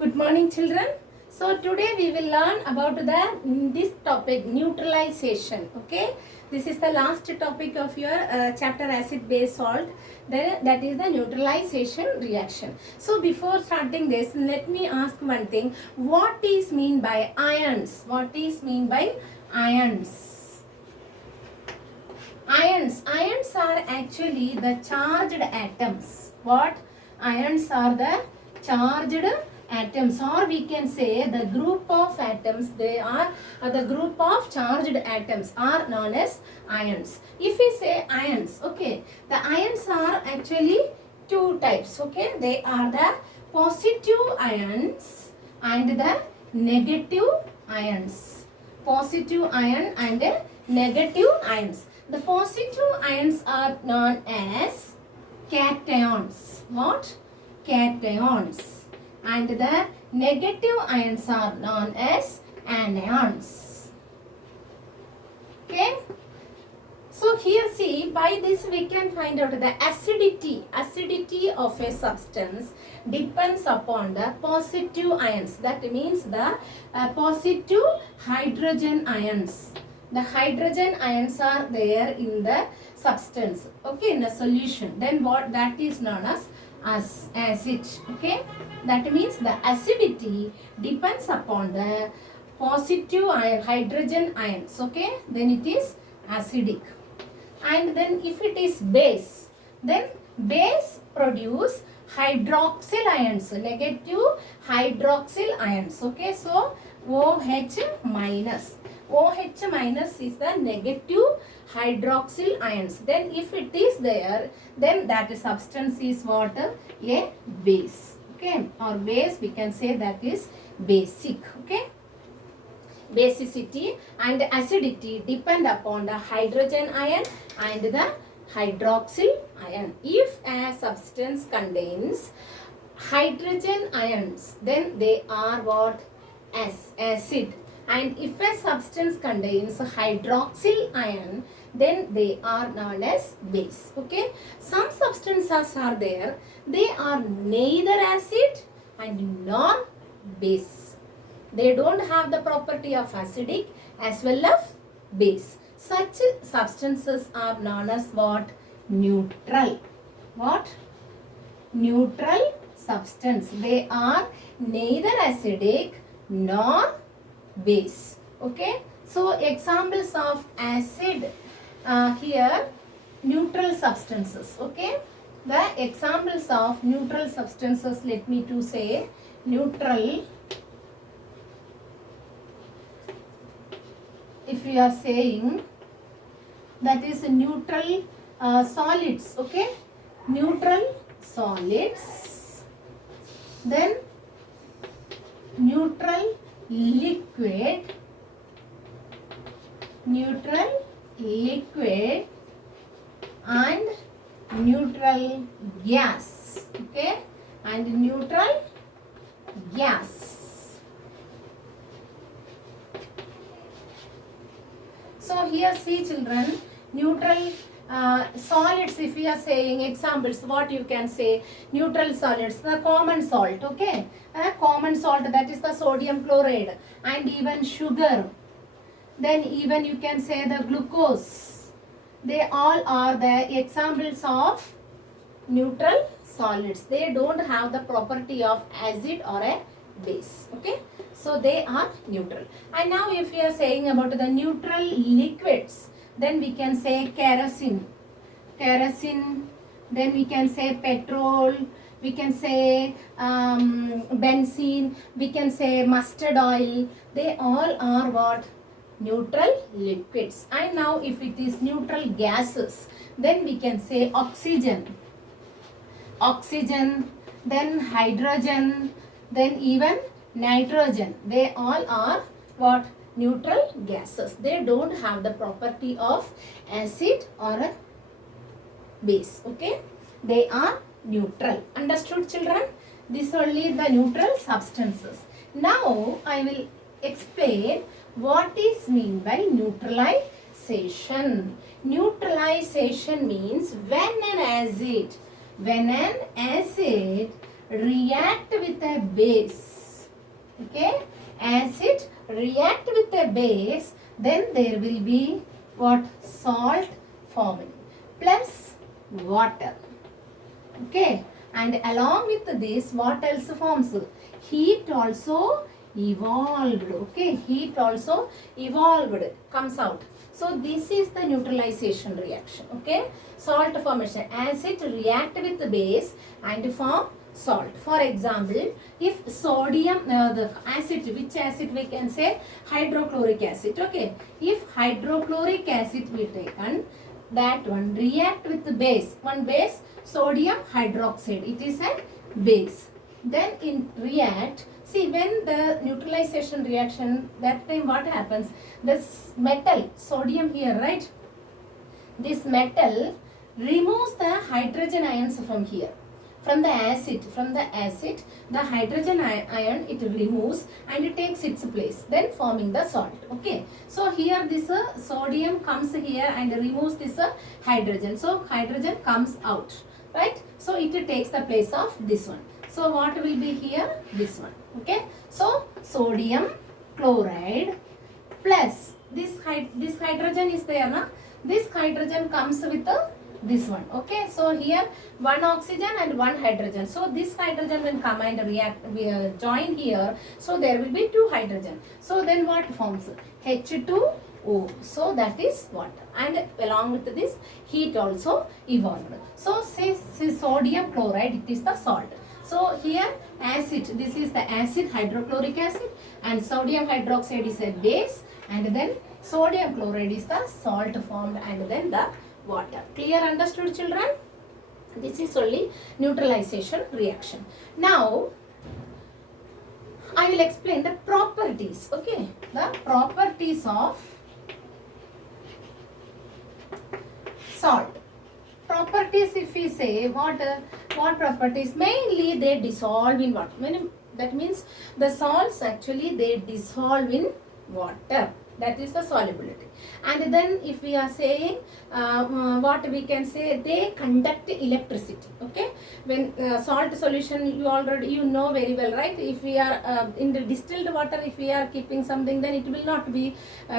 Good morning, children. So today we will learn about this topic, neutralization. Okay, this is the last topic of your chapter acid base salt. That is the neutralization reaction. So before starting this, let me ask one thing: what is mean by ions? What is mean by ions? Ions are actually the charged atoms. What? Ions are the charged atoms, or we can say the group of atoms. They are the group of charged atoms are known as ions. If we say ions, okay, the ions are actually two types. Okay, they are the positive ions and the negative ions. Positive ion and negative ions. The positive ions are known as cations. What? Cations. And the negative ions are known as anions. Okay. So here see, by this we can find out the acidity of a substance depends upon the positive ions. That means the positive hydrogen ions. The hydrogen ions are there in the substance, okay, in the solution. Then what that is known as acid, okay. That means the acidity depends upon the positive ion, hydrogen ions, okay. Then it is acidic. And then if it is base, then base produce hydroxyl ions, negative hydroxyl ions, okay. So OH minus. OH minus is the negative hydroxyl ions. Then if it is there, then that substance is what? A base, okay, or base we can say that is basic, okay. Basicity and acidity depend upon the hydrogen ion and the hydroxyl ion. If a substance contains hydrogen ions, then they are what? As acid. And if a substance contains hydroxyl ion, then they are known as base, okay. Some substances are there, they are neither acid and nor base. They don't have the property of acidic as well as base. Such substances are known as what? Neutral. What? Neutral substance. They are neither acidic nor base, okay. So examples of acid here, neutral substances, okay. The examples of neutral substances, let me to say neutral. If we are saying that is neutral solids, okay, neutral solids, then neutral liquid, neutral liquid and neutral gas, okay, and neutral gas. So here see children, neutral solids, if we are saying examples, what you can say, neutral solids, the common salt, okay, common salt, that is the sodium chloride, and even sugar, then even you can say the glucose. They all are the examples of neutral solids. They don't have the property of acid or a base, okay. So they are neutral. And now if we are saying about the neutral liquids, then we can say kerosene, then we can say petrol, we can say benzene, we can say mustard oil. They all are what? Neutral liquids. And now if it is neutral gases, then we can say oxygen, then hydrogen, then even nitrogen. They all are what? Neutral gases. They don't have the property of acid or a base, okay. They are neutral. Understood children? These only the neutral substances. Now I will explain what is mean by neutralization. Neutralization means when an acid react with a base, Okay, acid react with a base, then there will be what? Salt forming plus water. Okay, and along with this, what else forms? Heat also evolved. Okay, heat also evolved, comes out. So this is the neutralization reaction. Okay, salt formation. Acid react with the base and form salt. For example, if sodium, the acid, which acid we can say? Hydrochloric acid. Okay, if hydrochloric acid we taken, that one react with the base. One base, sodium hydroxide. It is a base. Then in react, see when the neutralization reaction, that time what happens? This metal, sodium here, right? This metal removes the hydrogen ions from here. From the acid, the hydrogen ion it removes and it takes its place, then forming the salt. Okay, so here this sodium comes here and removes this hydrogen. So hydrogen comes out, right? So it takes the place of this one. So what will be here? This one. Okay, so sodium chloride plus this hydrogen is there, na? This hydrogen comes with this one. Okay, so here one oxygen and one hydrogen. So this hydrogen will come and react, join here. So there will be two hydrogen. So then what forms? H2O. So that is water. And along with this, heat also evolved. So say sodium chloride, it is the salt. So here acid, this is the acid, hydrochloric acid, and sodium hydroxide is a base, and then sodium chloride is the salt formed, and then the water. Clear, understood, children? This is only neutralization reaction. Now I will explain the properties. Okay, the properties of salt. Properties, if we say what properties? Mainly they dissolve in water. That means the salts actually they dissolve in water. That is the solubility. And then if we are saying what we can say, they conduct electricity. Okay, when salt solution, you know very well, right? If we are in the distilled water, if we are keeping something, then it will not be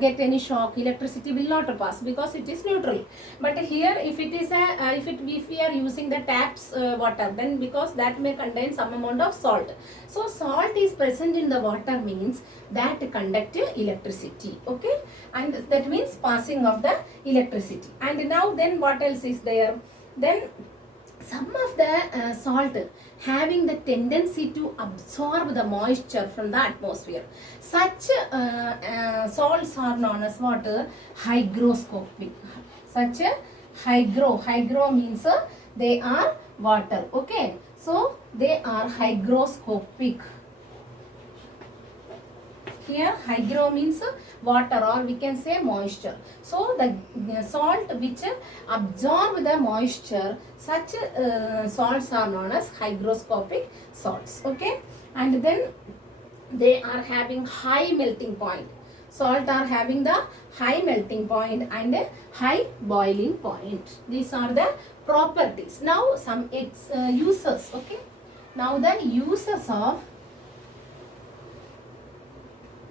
get any shock. Electricity will not pass because it is neutral. But here, if it is a if we are using the taps water, then because that may contain some amount of salt. So salt is present in the water means that conduct electricity. Okay, and that means passing of the electricity. And now then what else is there? Then some of the salt having the tendency to absorb the moisture from the atmosphere. Such salts are known as what? Hygroscopic. Such a hygro means they are water. Okay, so they are hygroscopic. Here hygro means water, or we can say moisture. So the salt which absorb the moisture, such salts are known as hygroscopic salts. Okay, and then they are having high melting point. Salt are having the high melting point and high boiling point. These are the properties. Now some its uses. Okay, now the uses of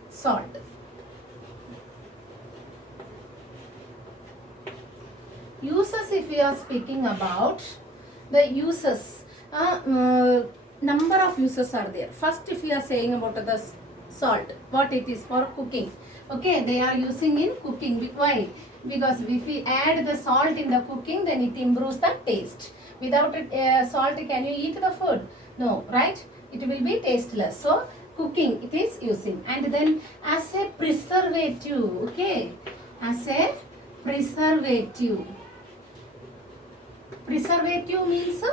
salt. Uses, if we are speaking about the uses, number of uses are there. First, if we are saying about the salt, what it is for cooking. Okay, they are using in cooking. Why? Because if we add the salt in the cooking, then it improves the taste. Without salt, can you eat the food? No, right? It will be tasteless. So cooking it is using. And then as a preservative. Okay, as a preservative. Preservative means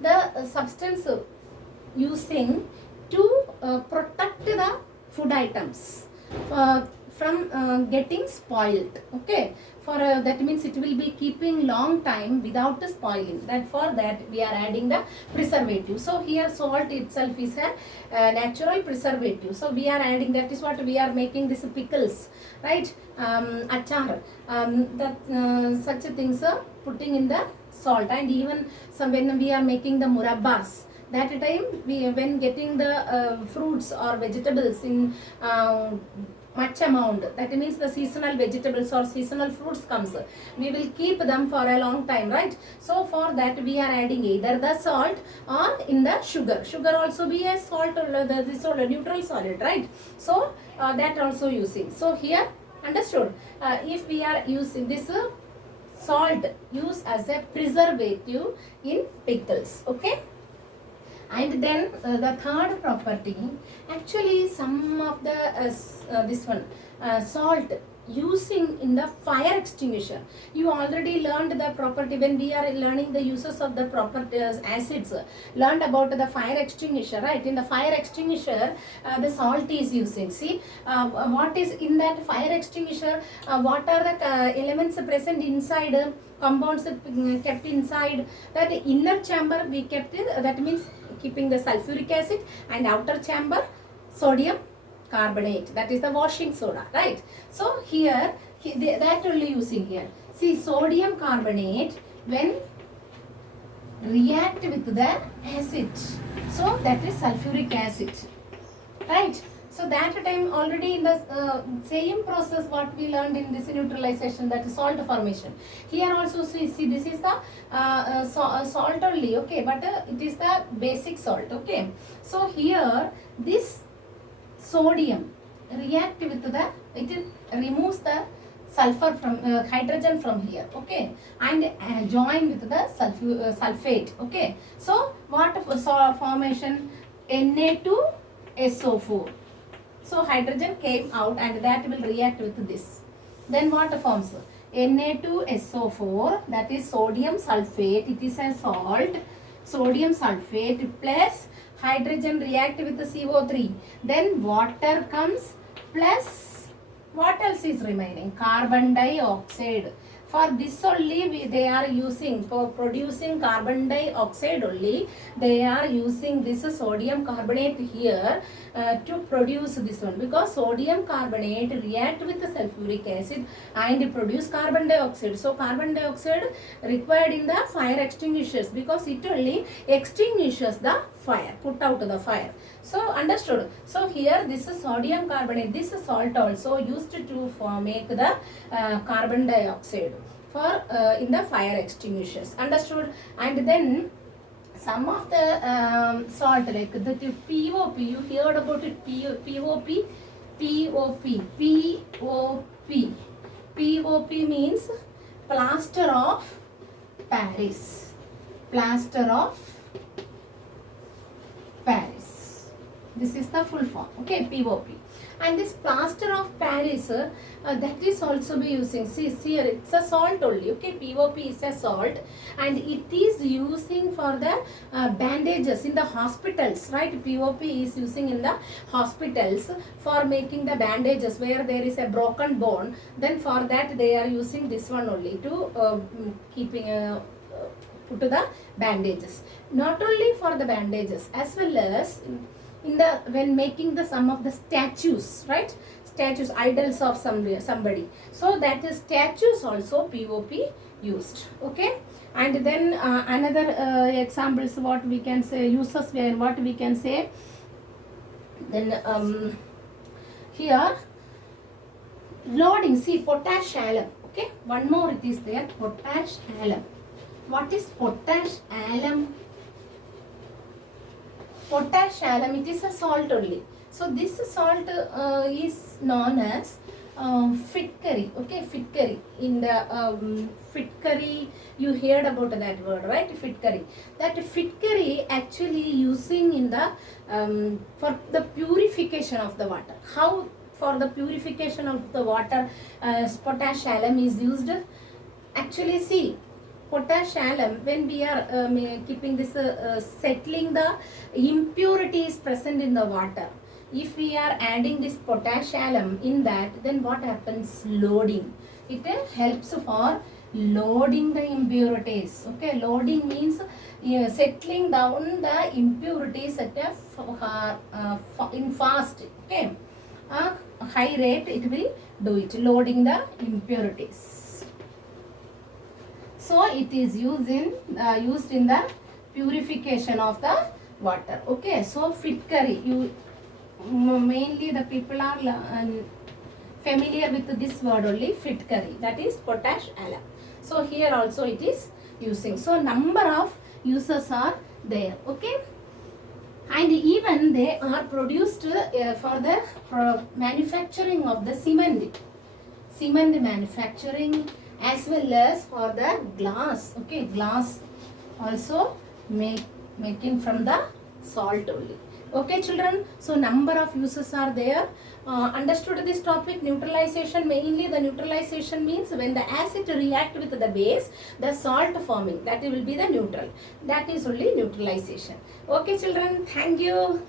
the substance using to protect the food items from getting spoiled. Okay, for that means it will be keeping long time without spoiling. That for that we are adding the preservative. So here salt itself is a natural preservative. So we are adding, that is what we are making this pickles, right? Achar, such things putting in the salt. And even some when we are making the murabbas, that time we, when getting the fruits or vegetables in much amount, that means the seasonal vegetables or seasonal fruits comes, we will keep them for a long time, right? So for that we are adding either the salt or in the sugar. Sugar also be a salt or this or neutral solid, right? So that also using. So here, understood? If we are using this salt used as a preservative in pickles, okay? And then the third property, actually some of the this one salt using in the fire extinguisher. You already learned the property when we are learning the uses of the properties acids, learned about the fire extinguisher, right? In the fire extinguisher the salt is using. See what is in that fire extinguisher, what are the elements present inside, compounds kept inside that inner chamber we kept it, that means keeping the sulfuric acid, and outer chamber sodium carbonate, that is the washing soda, right? So here that only using here. See sodium carbonate when react with the acid, so that is sulfuric acid, right? So that time already in the same process what we learned in this neutralization, that is salt formation. Here also see this is the salt only, okay, but it is the basic salt, okay. So here this sodium react with the, it removes the sulfur from hydrogen from here, okay, and join with the sulfate, okay. So what formation? Na2SO4. So hydrogen came out and that will react with this. Then what forms? Na2SO4, that is sodium sulfate, it is a salt, sodium sulfate plus hydrogen react with the CO3. Then water comes plus what else is remaining? Carbon dioxide. For this only they are using, for producing carbon dioxide only, they are using this sodium carbonate here to produce this one, because sodium carbonate react with the sulfuric acid and produce carbon dioxide. So carbon dioxide required in the fire extinguishers, because it only extinguishes the fire, put out the fire. So understood? So here this is sodium carbonate, this salt also used to make the carbon dioxide for in the fire extinguishers, understood? And then some of the salt like the POP, you heard about it, POP means plaster of Paris, plaster of Paris. This is the full form, okay, POP. And this plaster of Paris, that is also be using, see here it's a salt only, okay, POP is a salt, and it is using for the bandages in the hospitals, right? POP is using in the hospitals for making the bandages where there is a broken bone. Then for that they are using this one only to keeping put to the bandages. Not only for the bandages, as well as in the when making the some of the statues, right? Statues, idols of somebody. So that is statues also POP used, okay. And then another examples what we can say, uses where what we can say. Then here loading, see potash alum, okay. One more it is there, potash alum. What is potash alum? Potash alum, it is a salt only. So this salt is known as fit-curry, okay, fit-curry. In the fit-curry, you heard about that word, right? Fit-curry. That fit-curry actually using in the for the purification of the water. How for the purification of the water potash alum is used? Actually, see, potash alum, when we are keeping this settling the impurities present in the water, if we are adding this potash alum in that, then what happens? Loading. It helps for loading the impurities, okay. Loading means settling down the impurities at a in fast, okay, high rate it will do it, loading the impurities. So it is used in the purification of the water. Okay, so Fitcari, you mainly the people are familiar with this word only, Fitcari, that is potash alum. So here also it is using. So number of uses are there. Okay, and even they are produced for the manufacturing of the cement manufacturing, as well as for the glass. Okay, glass also making from the salt only. Okay children, so number of uses are there. Understood this topic? Neutralization, mainly the neutralization means when the acid react with the base, the salt forming, that will be the neutral. That is only neutralization. Okay children, thank you.